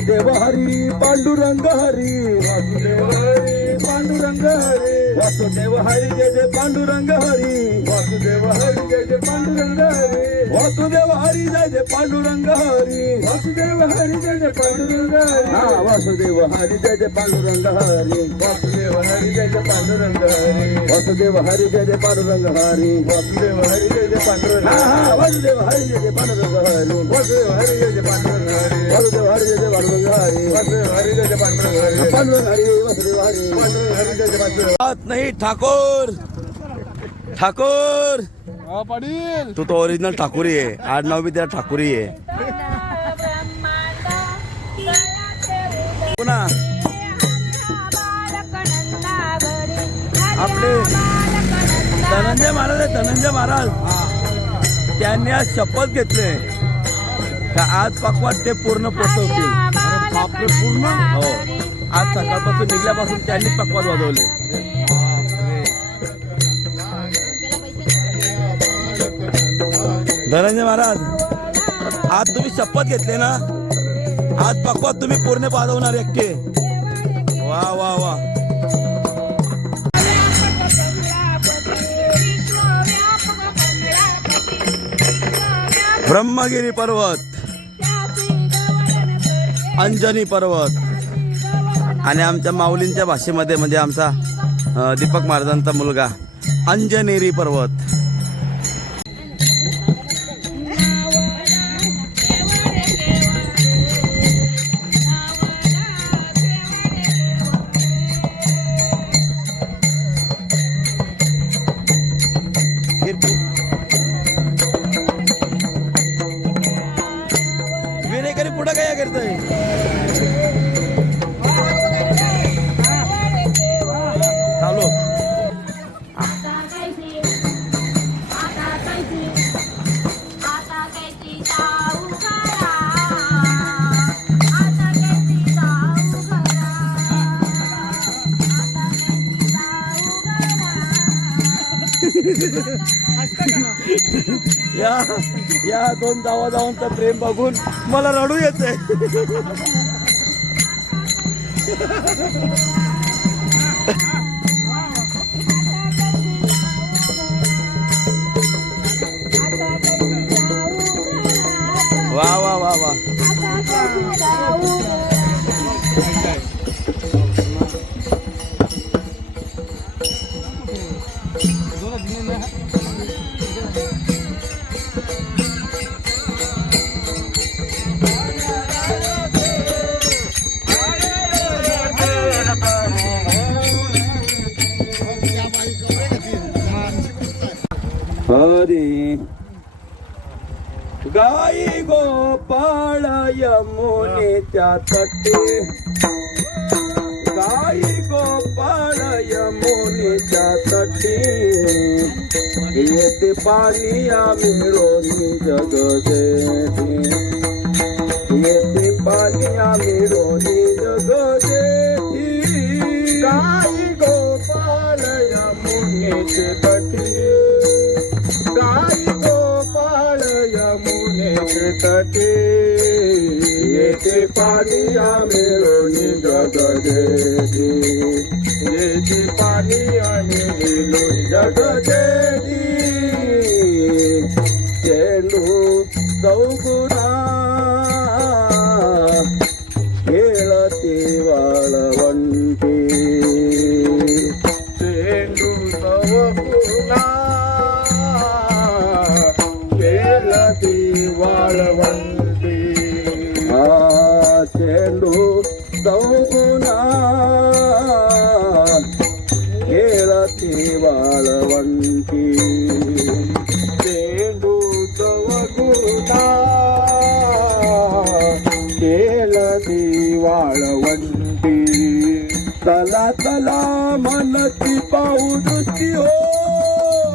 वासुदेव हरी पांडुरंग हरी वासुदेव हरी पांडुरंग हरी वासुदेव हरी जय जय पांडुरंग हरी वासुदेव हरी जय जय पांडुरंग हरी वासुदेव हरी जय जय पांडुरंग हरी वासुदेव हरी जय जय पांडुरंग हरी हा वासुदेव हरी जय जय पांडुरंग हरी वासुदेव हरी जय जय पांडुरंग हरी वासुदेव हरी जय जय पांडुरंग हरी वासुदेव हरी जय जय पांडुरंग हा वासुदेव हरी जय जय पांडुरंग हरी वासुदेव हरी जय जय पांडुरंग हरी वासुदेव हरी जय जय पांडुरंग हरी वासुदेव हरी जय जय पांडुरंग हरी पांडुरंग हरी वासुदेव हरी पांडुरंग हरी जय जय पांडुरंग बात नहीं ठाकुर ठाकुर पाटील तू तो ओरिजिनल ठाकुरी आहे आडनाव बी त्याला ठाकुरी आहे पुन्हा आपले धनंजय महाराज आहे धनंजय महाराज त्यांनी आज शपथ घेतले का आज पकवान ते पूर्ण पोचवतील बापरे पूर्ण हो आज सकाळपासून निघल्यापासून त्यांनी पकवान वाजवले धनंजय महाराज आज तुम्ही शपथ घेतले ना आज पकवान तुम्ही पूर्ण वाजवणार एकटे वा वा वा ब्रह्मगिरी पर्वत अंजनी पर्वत आणि आमच्या माऊलींच्या भाषेमध्ये म्हणजे आमचा दीपक महाराजांचा मुलगा अंजनेरी पर्वत विनेकरी पुढं काय करतोय चालू या दोन जावांचं प्रेम बघून मला रडू येते वा वा वा वा हरी गाई गोपाळ यमुनेच्या तटे गाई गोपाळ यमुनेच्या तटे येते पाणी मिळोनी जग जेठी येते पाणी मिळोनी जग जेठी गाई गोपाळ यमुनेचे तटे गाई गोपाळ यमुनेचे तटे येते पाणी मिळोनी जग जेठी येते पाणी मिळोनी जग जेठी चेंडू चौगुना खेळते वाळवंटी चेंडू चौगुना वाळवंटी हा चेंडू चौगुना खेळती वाळवंटी चेंडू चौगुना खेळती वाळवंटी चला चला मनती पाहू दृष्टी हो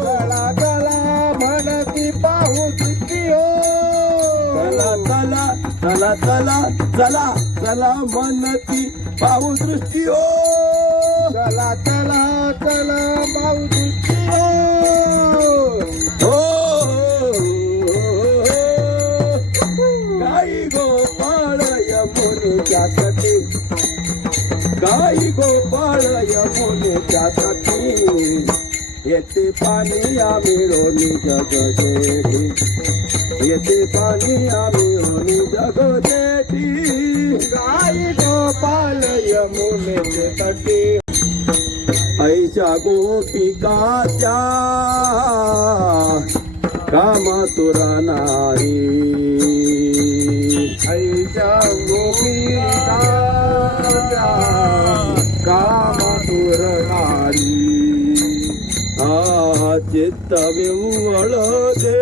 चला चला मनती पाहू दृष्टी हो चला चला चला चला चला मनती पाहू दृष्टी हो चला चला चला पाहू दृष्टी हो गाई गोपाळ यमुनेच्या पाणी मिळून जग जेठी येते पाणी मिळून जग जेठी गाई गोपाल यमुनेचे तटी ऐशा गोपिकाच्या कामातुरा नाही ऐशा गोपिका कामतुर नारी चित्त विवळ दे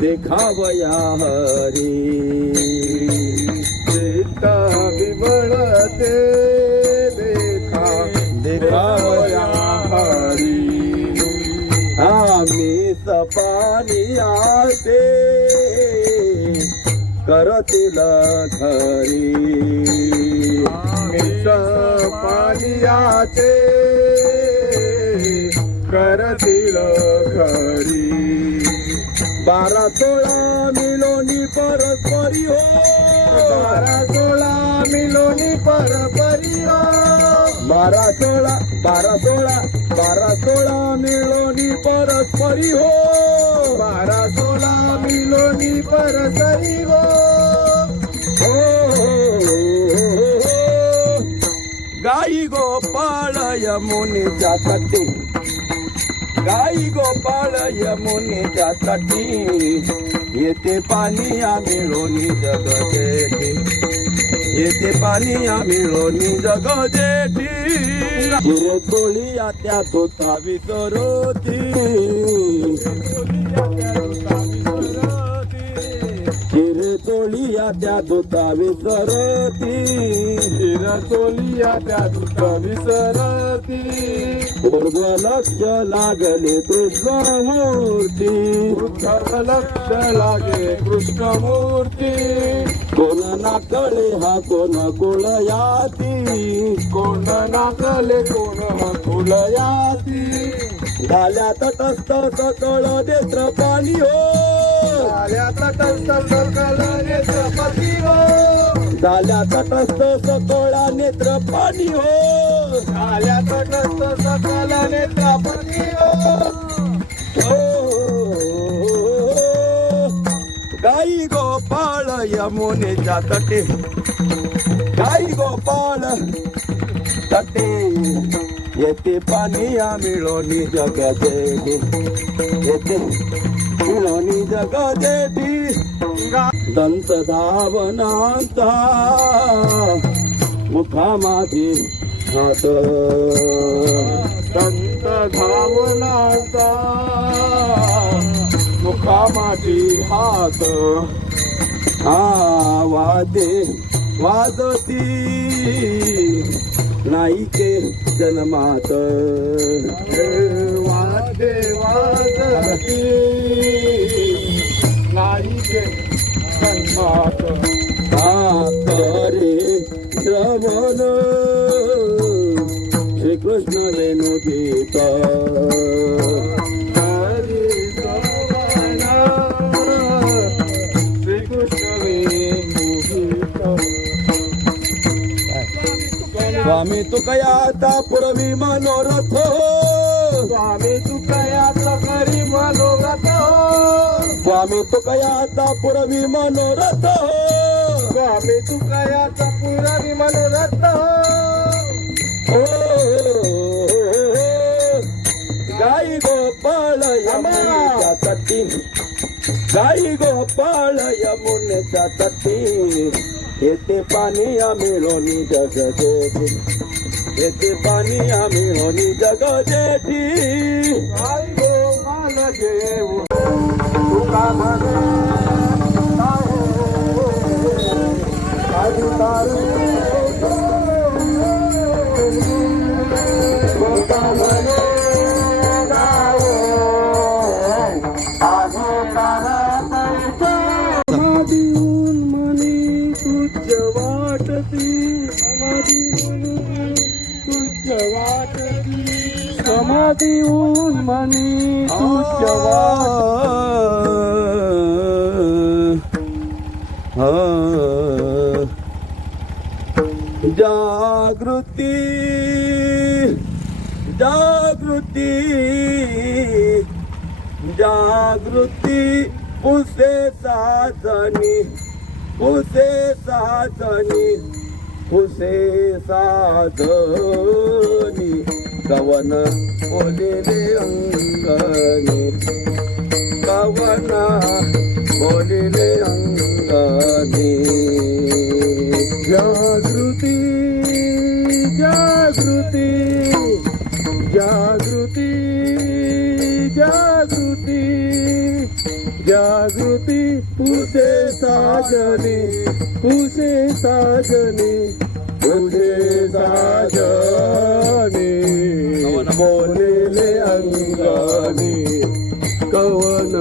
देखावया हरी चित्त विवळते देखावया हरी आम्ही सपानी आते करतील खरी मिस पानियाचे करतील खरी 12-16 मिलोनी परस्परी हो 12-16 मिलोनी परपरी हो 12-16 मिलोनी परस्परी हो 12-16 मिलोनी परसरी हो गाई गोपाळ यमुनेच्या तटी गाई गोपाळ यमुनेच्या तटी येते पाणी मिळून जग जेठी येते पाणी मिळून जग जेठी चिरतोळी त्या तोता विसरती चिरतोळी त्या तोता विसरती चिरतोलिया त्या दुत विसरती पूर्व लक्ष लागले कृष्णमूर्ती वृद्ध लक्ष लागे कृष्णमूर्ती कोण नाकळे हा कोण कुळयाती कोण नाकले कोण फुलयाती झाल्या तटस्थ सकळ नेत्र पाणी हो आल्या तटस्थ सकल नेत्रपती हो झाल्या तटस्थ सकळा नेत्र पाणी हो आल्या तटस्थ सकल नेत्रपती हो गाई गोपाळ यमुनेच्या तटे गाई गोपाळ तटे येते पाणी मिळून जग जेठी येते मिळून जग जेठी दंत धावनाचा मुखामाधी हात दंत धावनाचा मुखामाटी हात वादे वाजती नाईके जन्मात वादे वाजती नाईके सन्मात करे श्रवण श्रीकृष्ण वेणुगीत हरी सवण श्रीकृष्ण वेणुगीत स्वामी तुकयाचा पुरवी मनोरथ स्वामी तुकयाचा करी मनोरथ स्वामी तुकयाचा पुरवी मनोरथ स्वामी तुकयाचा पुरवी मनोरथ गाई गोपाळ यमुनेच्या तटी गाई गोपाळ यमुनेच्या तटी येते पाणी मिळून जग जेठी येते पाणी मिळून जग जेठी आई गोपाल घेऊ तुका म्हणे समाधीहून मनी तुझ वाटती तुझ वाटती समाधीहून मनी तुझ जागृती जागृती जागृती पुसे साजनी पुसे साजनी पुसे साजनी कवन बोलिले अंगणी कवन बोलिले अंगणी जागृती जागृती जागृती जागृती जागृती पुसे साजनी पुसे साजनी पुसे साजनी बोलिले अंगणी कवन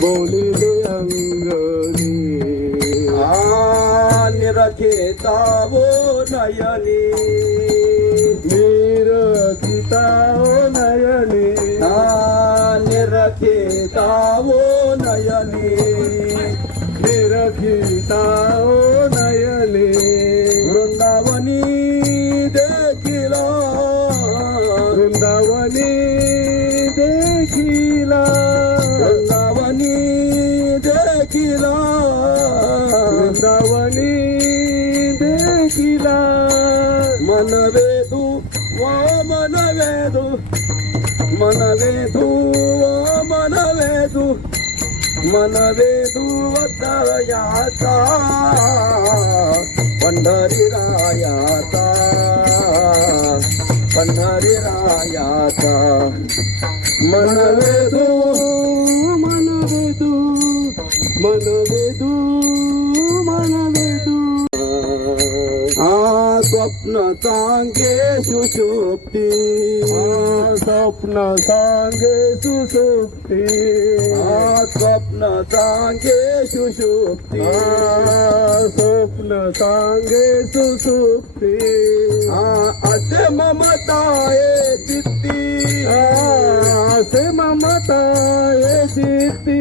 बोलिले अंगणी निरखिता वो नयनी निरखिता वो नयनी निरखिता वो नयनी निरखिता वो नयनी वृंदावनी देखिला वृंदावनी देखिला वृंदावनी देखिला वृंदावनी देखिला मनवेदू वा मनवेदू मनवेदू वा मनवेदू मनवेदू वतयाचा पंढरी रायाचा पंढरी रायाचा मनवेदू मनवेदू मनवेदू मनवेदू स्वप्न सांगे सुषुप्ती स्वप्न सांगे सुषुप्ती स्वप्न सांगे सुषुप्ती स्वप्न सांगे सुषुप्ती असे ममताये चित्ती असे ममताये चित्ती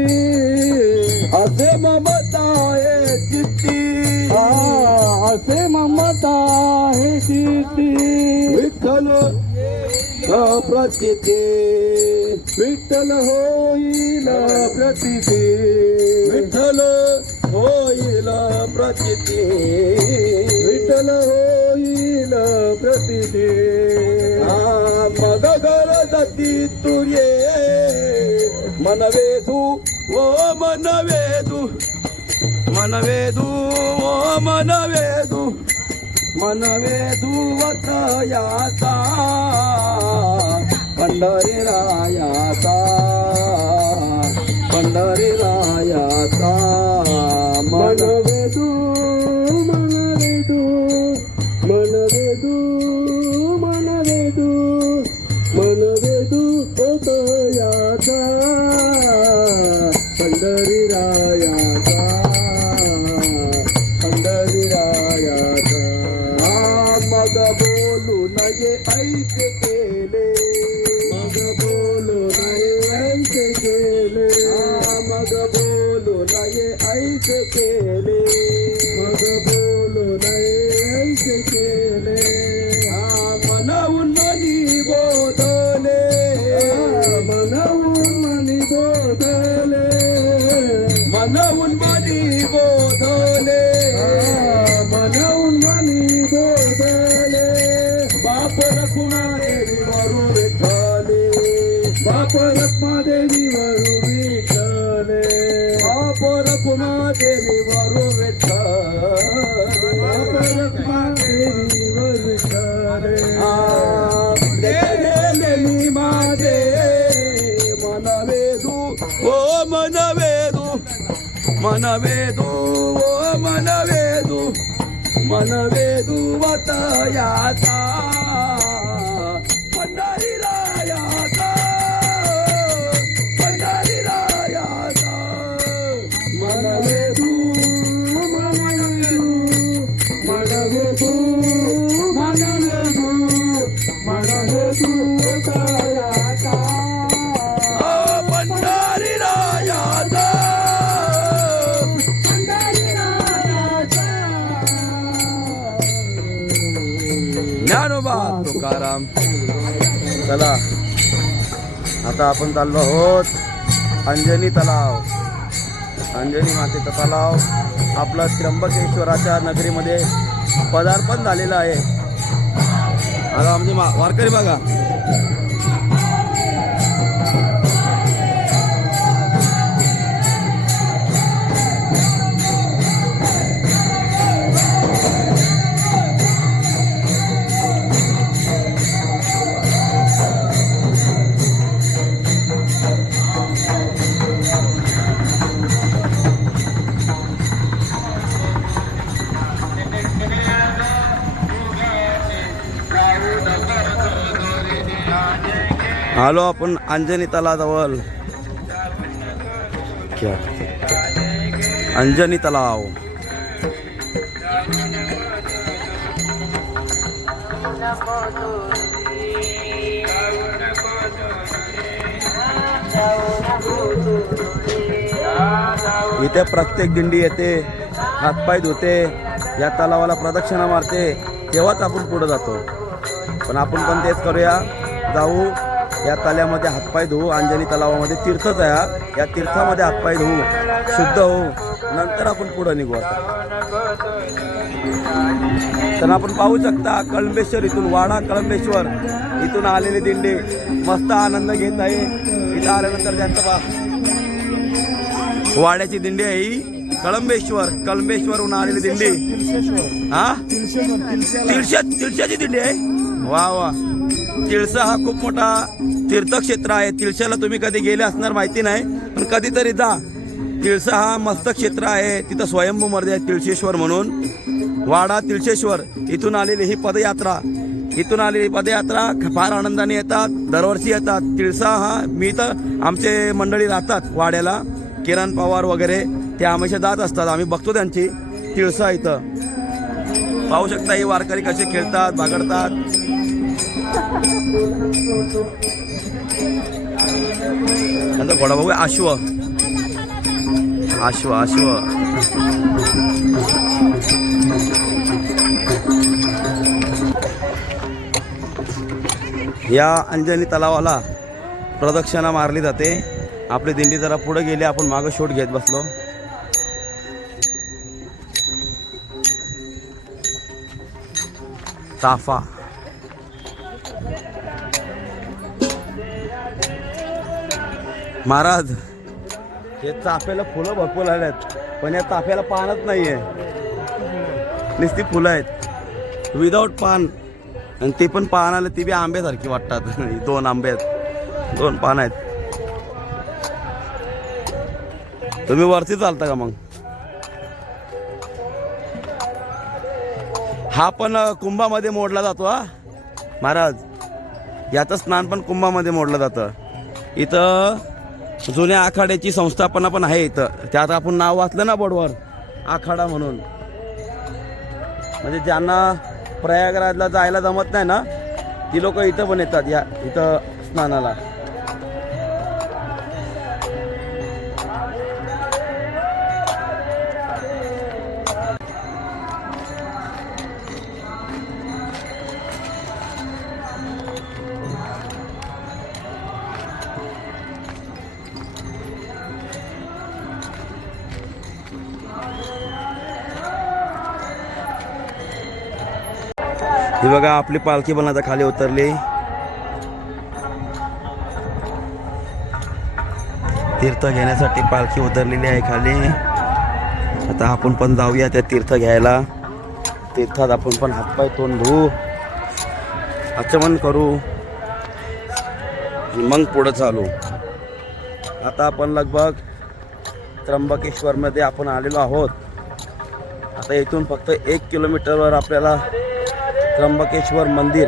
असे ममताये चित्ती असे ममता हे चित्ती विठ्ठल प्रचिती विठ्ठल होईल प्रचिती विठ्ठल होईल प्रचिती विठ्ठल होईल प्रचिती मग गरजती तुये मनवेदू ओ मनवेदू मनवेदू ओ मनवेदू मनवेदू वतयाचा पंढरी रायाचा पंढरी रायाचा मनवेदू मनवेदू मनवेदू मनवेदू मनवेदू वतयाचा पंढरी रायाचा पंढरी रायाचा मग बोलू नये ऐसे केले मग बोलू नये ऐसे केले मग बोलू नये ऐसे केले मग बोलू नये ऐसे केले मनवून मनी बोधले मनवून मनी बोधले मनवून मनी बोधले मनवून मनी बोधले बाप रखुमादेवी वरू विठ्ठले बाप रखुमादेवी वरू विठ्ठले बाप रखुमादेवी वरू विठ्ठले बाप रखुमादेवी वरू विठ्ठले देलेली माझे मनवेदू ओ मनवेदू मनवेदू ओ मनवेदू मनवेदू वतयाचा पंढरी रायाचा पंढरी रायाचा मनवेदू मनवेदू मनवेदू मनवेदू मनवेदू वतयाचा पंढरी रायाचा ज्ञानोबा तुकाराम चला आता आपण चाललो आहोत अंजनी तलाव. अंजनी मातेचा तलाव आपला त्र्यंबकेश्वराच्या नगरीमध्ये पदार्पण झालेलं आहे. आता आमचे वारकरी बघा. आलो आपण अंजनी तलावाजवळ. अंजनी तलाव इथे प्रत्येक दिंडी येते, हातपाय धुते, या तलावाला प्रदक्षिणा मारते, तेव्हाच आपण पुढे जातो. पण आपण पण तेच करूया, जाऊ या तल्यामध्ये हातपाय धुवू. अंजनी तलावामध्ये तीर्थच आहे, या तीर्थामध्ये हातपाय धुवू, शुद्ध होऊ, नंतर आपण पुढे निघू. तर आपण पाहू शकता कळंबेश्वर इथून वाडा कळंबेश्वर इथून आलेली दिंडी मस्त आनंद घेत आहे. इथं आल्यानंतर त्यांचं वाड्याची दिंडी आहे ही कळंबेश्वरहून आलेली दिंडी. हा तिळशाची दिंडी आहे. वा वा. तिळसा हा खूप मोठा तीर्थक्षेत्र आहे. तिळशाला तुम्ही कधी गेले असणार माहिती नाही, पण कधीतरी जा. तिळसा हा मस्त क्षेत्र आहे. तिथं स्वयंभू मंदिर आहे तिळशेश्वर म्हणून. वाडा तिळशेश्वर इथून आलेली ही पदयात्रा, फार आनंदाने येतात, दरवर्षी येतात. तिळसा हा मी तर आमचे मंडळी राहतात वाड्याला, किरण पवार वगैरे, ते हमेशा जात असतात. आम्ही बघतो त्यांची तिळसा इथं. पाहू शकता ही वारकरी कसे खेळतात, बागडतात. नंतर घोडा बघूया. अश्व या अंजनी तलावाला प्रदक्षिणा मारली जाते. आपली दिंडी जरा पुढे गेली, आपण मागं शूट घेत बसलो. चाफा महाराज, हे चाफ्याला फुलं भरपूर आल्यात, पण या चाफ्याला पानच नाहीये, नुसती फुलं आहेत विदाऊट पान. आणि ते पण पान आलं, ती बी आंब्यासारखी वाटतात. 2 आंबे आहेत, 2 पान आहेत. तुम्ही वरती चालता का मग? हा पण कुंभामध्ये मोडला जातो. हा महाराज, याचं स्नान पण कुंभामध्ये मोडलं जातं. इथं जुन्या आखाड्याची संस्थापना पण आहे इथं. त्यात आपण नाव वाचलं ना बोर्डवर, आखाडा म्हणून. म्हणजे ज्यांना प्रयागराजला जायला जमत नाही ना, ती लोक इथं पण येतात, या इथं स्नानाला. ही बघा आपली पालखी पण आता खाली उतरली. तीर्थ घेण्यासाठी पालखी उतरलेली आहे खाली. आता आपण पण जाऊया त्या तीर्थ घ्यायला. तीर्थात आपण पण हातपाय तोंड धुवू, आचमन करू, मग पुढं चालू. आता आपण लगभग त्र्यंबकेश्वरमध्ये आपण आलेलो आहोत. आता इथून फक्त 1 किलोमीटरवर आपल्याला त्र्यंबकेश्वर मंदिर,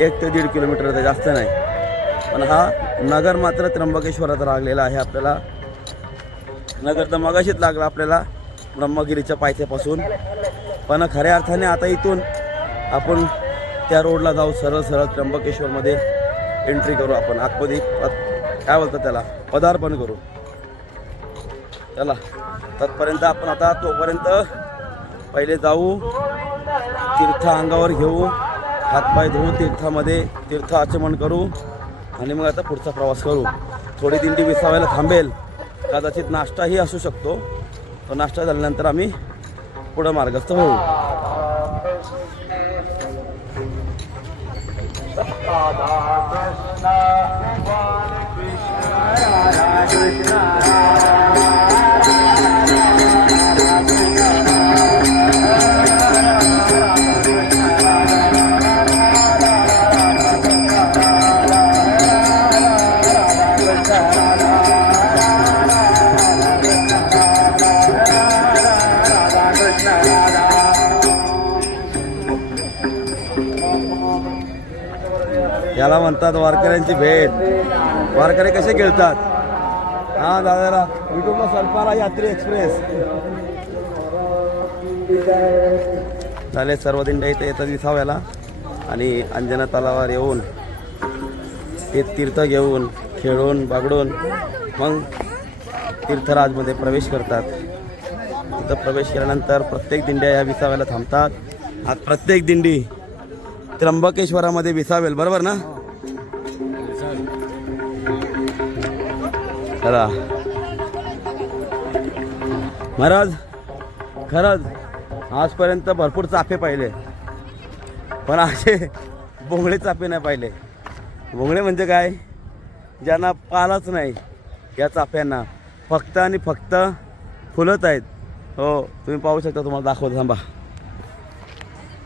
1 ते 1.5 किलोमीटर, जास्त नाही. पण हा नगर मात्र त्र्यंबकेश्वरात लागलेला आहे. आपल्याला नगर तर मगाशीच लागला आपल्याला ब्रह्मगिरीच्या पायथ्यापासून. पण खऱ्या अर्थाने आता इथून आपण त्या रोडला जाऊ, सरळ त्र्यंबकेश्वरमध्ये एंट्री करू. आपण आतमध्ये काय बोलतात त्याला, पदार्पण करू. चला तत्पर्यंत आपण आता तोपर्यंत पहिले जाऊ, तीर्थ अंगावर घेऊ, हातपाय धुवू, तीर्थामध्ये तीर्थ आचमन करू, आणि मग आता पुढचा प्रवास करू. थोडी दिंडी विसाव्याला थांबेल, कदाचित नाश्ताही असू शकतो. तो नाश्ता झाल्यानंतर आम्ही पुढं मार्गस्थ होऊ. याला म्हणतात वारकऱ्यांची भेट. वारकरी कसे खेळतात. हा दादाला युट्यूबला सरपारा यात्री एक्सप्रेस झाले. सर्व दिंड्या इथे येतात विसाव्याला आणि अंजना तलावावर येऊन ते तीर्थ घेऊन खेळून बागडून मग तीर्थराजमध्ये प्रवेश करतात. तिथं प्रवेश केल्यानंतर प्रत्येक दिंड्या या विसाव्याला थांबतात. आज प्रत्येक दिंडी त्र्यंबकेश्वरामध्ये विसावेल, बरोबर ना? चला महाराज, खरंच आजपर्यंत भरपूर चाफे पाहिले, पण असे बोंगळे चाफे नाही पाहिले. बोंगळे म्हणजे काय? ज्यांना पालाच नाही या चाफ्यांना, फक्त आणि फक्त फुलत आहेत. हो तुम्ही पाहू शकता, तुम्हाला दाखवतो थांबा.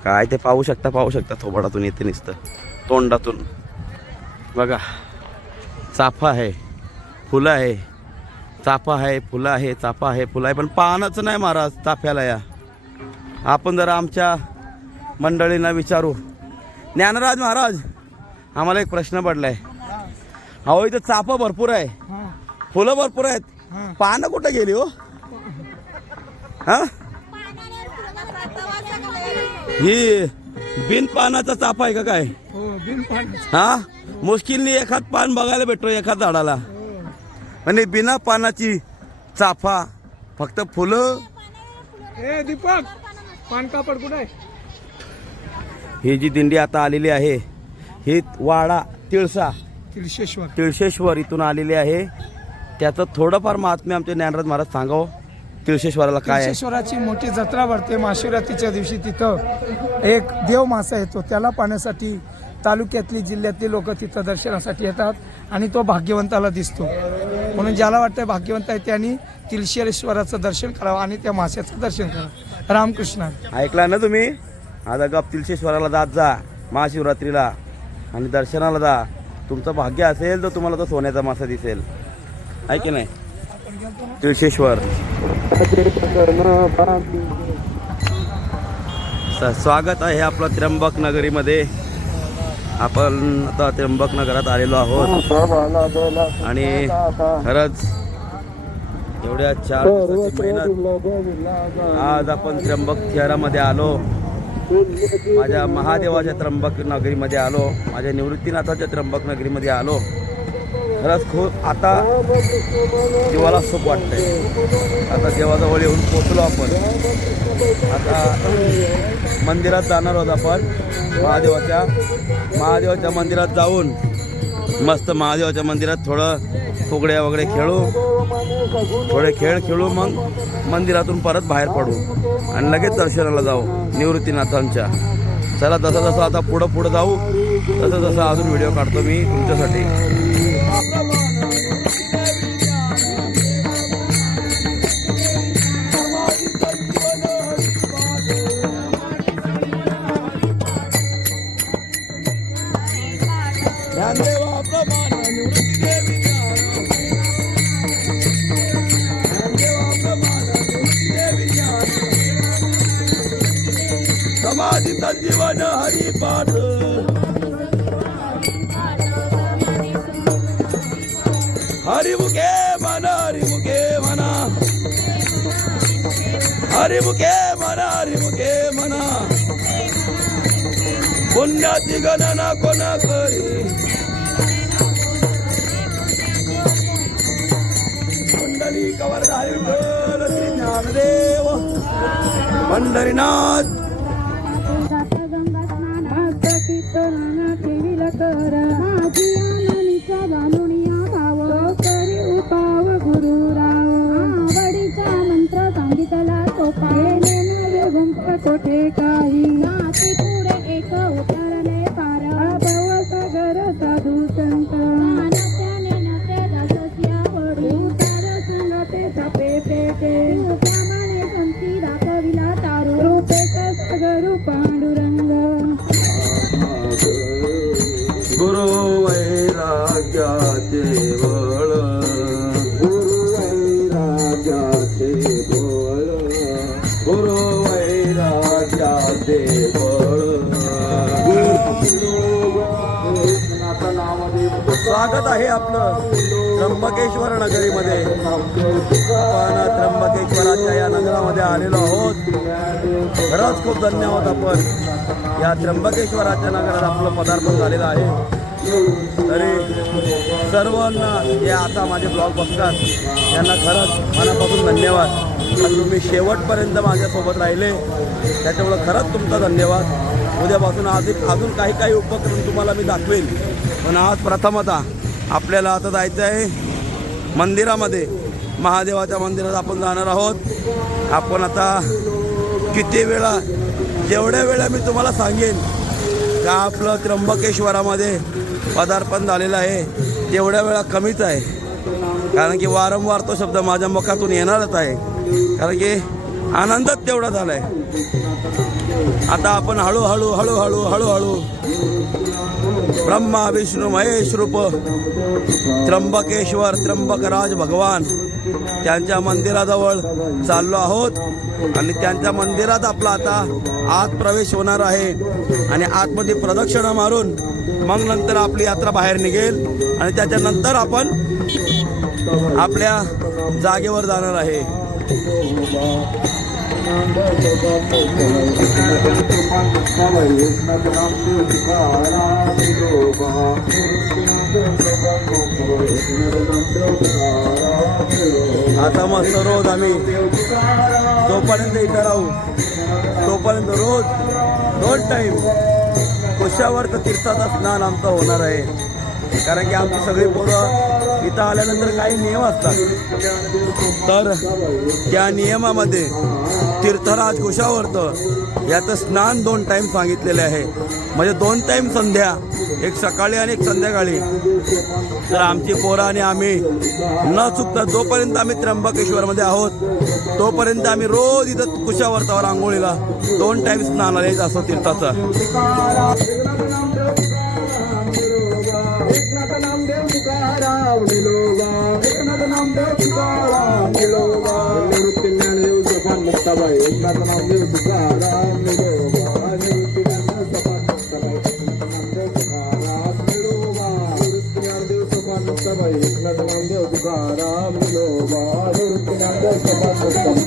काय ते पाहू शकता थोबाडातून येते नुसतं, तोंडातून बघा. चाफा आहे, फुलं आहे, चाफा आहे, फुलं आहे, चाफा आहे, फुलं आहे, पण पानच नाही महाराज चाफ्याला. या आपण जरा आमच्या मंडळींना विचारू. ज्ञानराज महाराज, आम्हाला एक प्रश्न पडलाय. अहो इथं चाफा भरपूर आहे, फुलं भरपूर आहेत, पानं कुठं गेली हो? हा, ही बिन पानाचा चाफा आहे का काय? हा, मुश्किलनी एखाद पान बघायला भेटतो एखाद झाडाला, आणि बिना पानाची चाफा, फक्त फुलं. दीपक पान कापड कुठे आहे? ही जी दिंडी आता आलेली आहे ही वाडा तिळशेश्वर इथून आलेली आहे. त्याचं थोडंफार महात्म्य आमचे ज्ञानराज महाराज सांगावं. तिळशेश्वराला काय आहे? तिळशेश्वराची मोठी जत्रा भरते महाशिवरात्रीच्या दिवशी. तिथं एक देव मासा येतो, त्याला पाहण्यासाठी तालुक्यातली जिल्ह्यातली लोक तिथं दर्शनासाठी येतात आणि तो भाग्यवंताला दिसतो. म्हणून ज्याला वाटतं भाग्यवंत आहे त्यांनी तिळशेश्वराचं दर्शन करावं आणि त्या माशाचं दर्शन करावं. रामकृष्ण. ऐकला ना तुम्ही? आता गप तिळशेश्वराला जात जा महाशिवरात्रीला आणि दर्शनाला जा. तुमचं भाग्य असेल तर तुम्हाला तो सोन्याचा मासा दिसेल, आहे की नाही? तिळशेश्वर. स्वागत आहे आपलं त्र्यंबक नगरीमध्ये. आपण आता त्र्यंबक नगरात आलेलो आहोत आणि खरंच एवढ्या 4 दिवसाची मेहनत आज आपण त्र्यंबक शहरामध्ये आलो. माझ्या महादेवाच्या त्र्यंबक नगरीमध्ये आलो, माझ्या निवृत्तीनाथाच्या त्र्यंबक नगरीमध्ये आलो. खरंच खूप आता देवाला सुख वाटतंय. आता देवाजवळ येऊन पोचलो आपण. आता मंदिरात जाणार आहोत आपण. महादेवाच्या मंदिरात जाऊन मस्त महादेवाच्या मंदिरात थोडं फुगड्या वगैरे खेळू, थोडे खेळ खेळू, मग मंदिरातून परत बाहेर पडू आणि लगेच दर्शनाला जाऊ निवृत्तीनाथांच्या. चला जसं जसं आता पुढं जाऊ तसं तसं अजून व्हिडिओ काढतो मी तुमच्यासाठी. समाधी संजीवन हरिपाठ हरिमुखे म्हणा, हरिमुखे म्हणा, हरिमुखे म्हणा, हरिमुखे म्हणा. पुण्याची गणना कोणा करी. कुंडली कवर विठ्ठल श्री ज्ञानदेव पंढरीनाथ. गंगा स्नान भक्त कीर्तन ठेविल कर माझी आवडीचा जाणूनिया भाव करी उपाव गुरुराव आवडीचा मंत्र सांगितला सोपा नवे गुंफ कोठे काही नाते पुढे एक उतरले पार भव सागर साधू संत नात्याने नाते दासस्या वडी उतार संगते सपे पेटे प्रमाणे संती दाखविला तारू रूपेश सागर पांडुरंग गुरु वैराग्याचे बळ, गुरु वैराग्याचे बळ, गुरु वैराग्याचे बळ. स्वागत आहे आपलं त्र्यंबकेश्वर नगरीमध्ये. आपण त्र्यंबकेश्वराच्या या नगरामध्ये आलेलो आहोत. खरंच खूप धन्यवाद. आपण या त्र्यंबकेश्वराच्या नगरात आपलं पदार्पण झालेलं आहे. तरी सर्वांना जे आता माझे ब्लॉग बघतात त्यांना खरंच मनापासून धन्यवाद. कारण तुम्ही शेवटपर्यंत माझ्यासोबत राहिले त्याच्यामुळं खरंच तुमचा धन्यवाद. उद्यापासून अजून काही उपक्रम तुम्हाला मी दाखवेल. पण आज प्रथमतः आपल्याला आता जायचं आहे मंदिरामध्ये. महादेवाच्या मंदिरात आपण जाणार आहोत. आपण आता किती वेळा जेवढ्या वेळा मी तुम्हाला सांगेन का आपलं त्र्यंबकेश्वरामध्ये पदार्पण झालेलं आहे तेवढ्या वेळा कमीच आहे. कारण की वारंवार तो शब्द माझ्या मुखातून येणारच आहे. कारण की आनंदच तेवढा झाला आहे. आता आपण हळूहळू ब्रह्मा विष्णू महेश रूप त्र्यंबकेश्वर त्र्यंबकराज भगवान त्यांच्या मंदिराजवळ चाललो आहोत. आणि त्यांच्या मंदिरात आपला आता आत प्रवेश होणार आहे. आणि आतमध्ये प्रदक्षिणा मारून मग नंतर आपली यात्रा बाहेर निघेल. आणि त्याच्यानंतर आपण आपल्या जागेवर जाणार आहे. आता मस्त रोज आम्ही जोपर्यंत इथं राहू तोपर्यंत रोज 2 टाईम कुशावर्त तीर्थाचा स्नान आमचा होणार आहे. कारण की आमची सगळी पोरं इथं आल्यानंतर काही नियम असतात. तर त्या नियमामध्ये तीर्थराज कुशावर्त याचं स्नान 2 टाईम सांगितलेले आहे. म्हणजे 2 टाईम संध्या, एक सकाळी आणि एक संध्याकाळी. तर आमची पोरं आणि आम्ही न चुकता जोपर्यंत आम्ही त्र्यंबकेश्वरमध्ये आहोत तोपर्यंत आम्ही रोज इथं कुशावर्तावर आंघोळीला 2 टाईम स्नानाला येत असतो तीर्थाचा. एकनाथ नामदेव तुकाराम निलोबा, एकनाथ नामदेव तुकाराम निलोबा, निवृत्ती ज्ञानदेव सोपान मुक्ताबाई. एकनाथ नामदेव तुकाराम निलोबा, निवृत्ती ज्ञानदेव सोपान मुक्ताबाई. नामदेव तुकाराम निलोबा, निवृत्ती ज्ञानदेव सोपान मुक्ताबाई. एकनाथ नामदेव तुकाराम निलोबा, निवृत्ती ज्ञानदेव सोपान मुक्ताबाई.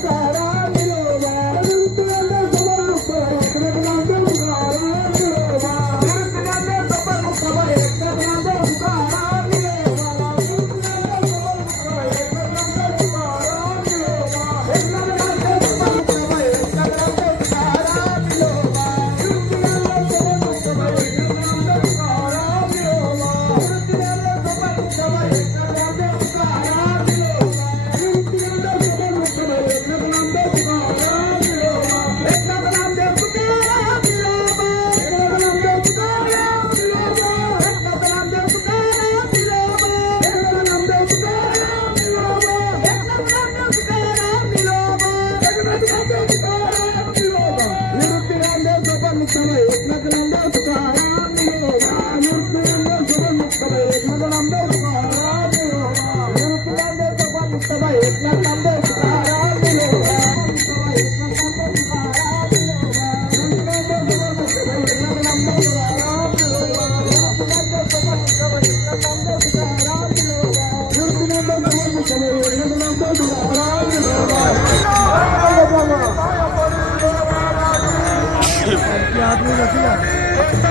आदमी